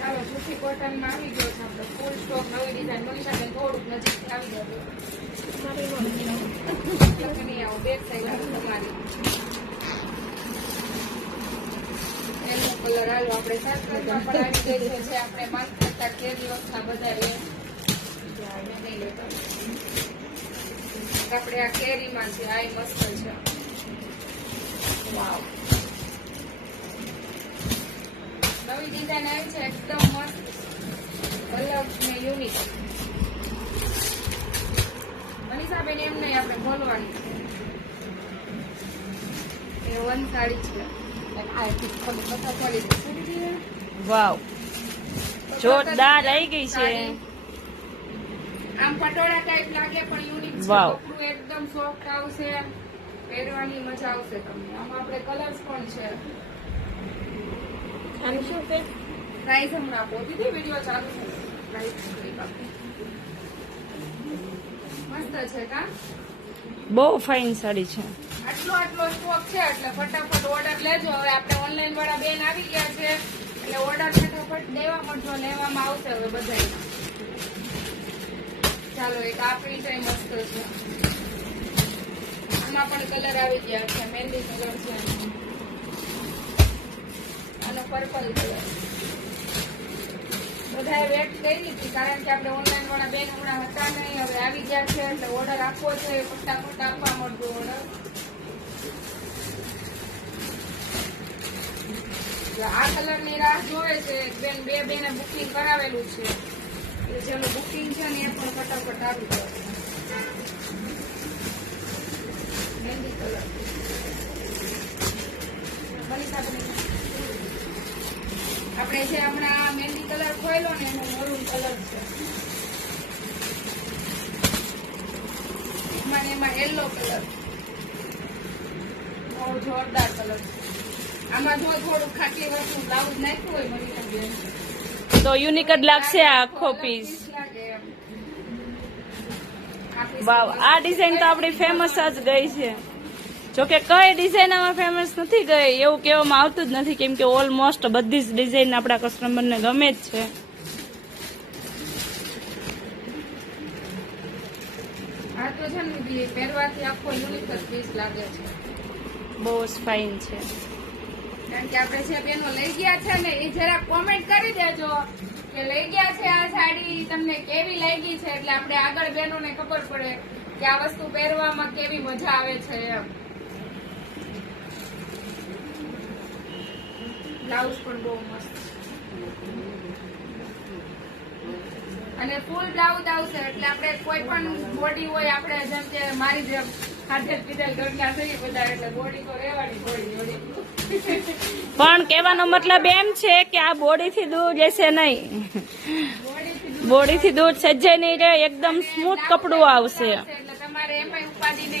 ચાલો સૂફી કોટનમાં આવી ગયો છે આપણે ફૂલ સ્ટોક નવી ડિઝાઇન મનીષાબેન થોડુંક નજીક આવી જજો નહીં આવો બેક સાઈડ આવે તમારી એનો કલર આવ્યો આપણે સાતમાં પણ આવી ગઈ છે આપણે માંગ કરતા કેરી ઓછા બધા લે નહીં લેતો આપણે આ કેરીમાં છે આ મસ્ત છે વાવ નવી ડિઝાઇન આવી છે એકદમ મસ્ત અલગ ને યુનિક મનીષાબેન એમ નહીં આપણે બોલવાની એ વન સાડી છે વાવ જોરદાર આવી ગઈ છે આમ પટોળા ટાઈપ લાગે પણ યુનિક છે વાવ. કપડું એકદમ સોફ્ટ આવશે પહેરવાની મજા આવશે તમને આમાં આપણે કલર્સ પણ છે આનું શું છે પ્રાઇસ હમણાં આપો દીધી વિડીયો ચાલુ છે પ્રાઇસ મસ્ત છે કા બહુ ફાઇન સાડી છે આટલો સ્ટોક છે એટલે ફટાફટ ઓર્ડર લેજો હવે આપણે ઓનલાઈન વાળા બેન આવી ગયા છે એટલે ઓર્ડર ફટાફટ દેવા પડજો લેવામાં આવશે હવે બધા ચાલો એક આપણી છે મસ્ત છે આમાં પણ કલર આવી ગયા છે મહેંદી કલર છે અને પર્પલ કલર બધાએ વેટ કરી હતી કારણ કે આપણે ઓનલાઈન વાળા બેન હમણાં હતા નહીં હવે આવી ગયા છે એટલે ઓર્ડર આપવો છે ફટાફટ આપવા મળજો ઓર્ડર આ કલર ની રાહ જોવે છે બેન બે બેને બુકિંગ કરાવેલું છે એટલે જેનું બુકિંગ છે ને એ પણ ફટાફટ આવી જાય મહેંદી કલર આપણે જે હમણાં મહેંદી કલર ખોયલો ને એનો મરૂન કલર છે એમાં યલો કલર બહુ જોરદાર કલર આમાં જો થોડું ખાટી વસ્તુ બ્લાઉઝ નાખ્યું હોય મનીષાબેન તો યુનિક જ લાગશે આ આખો પીસ વાવ આ ડિઝાઇન તો આપણી ફેમસ જ ગઈ છે જોકે કઈ ડિઝાઇન આમાં ફેમસ નથી ગઈ એવું કહેવામાં આવતું જ નથી કેમ કે ઓલમોસ્ટ બધી જ ડિઝાઇન આપણા કસ્ટમરને ગમે જ છે આ તો છે ને પહેરવાથી આખો યુનિક જ પીસ લાગે છે બહુ જ ફાઇન છે કારણ કે આપણે જે બેનો લઈ ગયા છે ને એ જરા કોમેન્ટ કરી દેજો કે લઈ ગયા છે આ સાડી તમને કેવી લાગી છે એટલે આપણે આગળ બહેનોને ખબર પડે કે આ વસ્તુ પહેરવામાં કેવી મજા આવે છે એમ બ્લાઉઝ પણ બહુ મસ્ત અને ફૂલ બ્લાઉઝ આવશે એટલે આપણે કોઈ પણ બોડી હોય આપણે જેમ કે મારી જેમ ખાધેલ પીધેલ ઘરના થઈ બધા એટલે બોડી તો રહેવાની થોડી પણ કહેવાનો મતલબ એમ છે કે આ બોડીથી દૂર જશે નહીં બોડીથી દૂર સજ્જે નહીં રહે એકદમ સ્મૂથ કપડું આવશે એટલે તમારે એમાં ઉપાધિ નહીં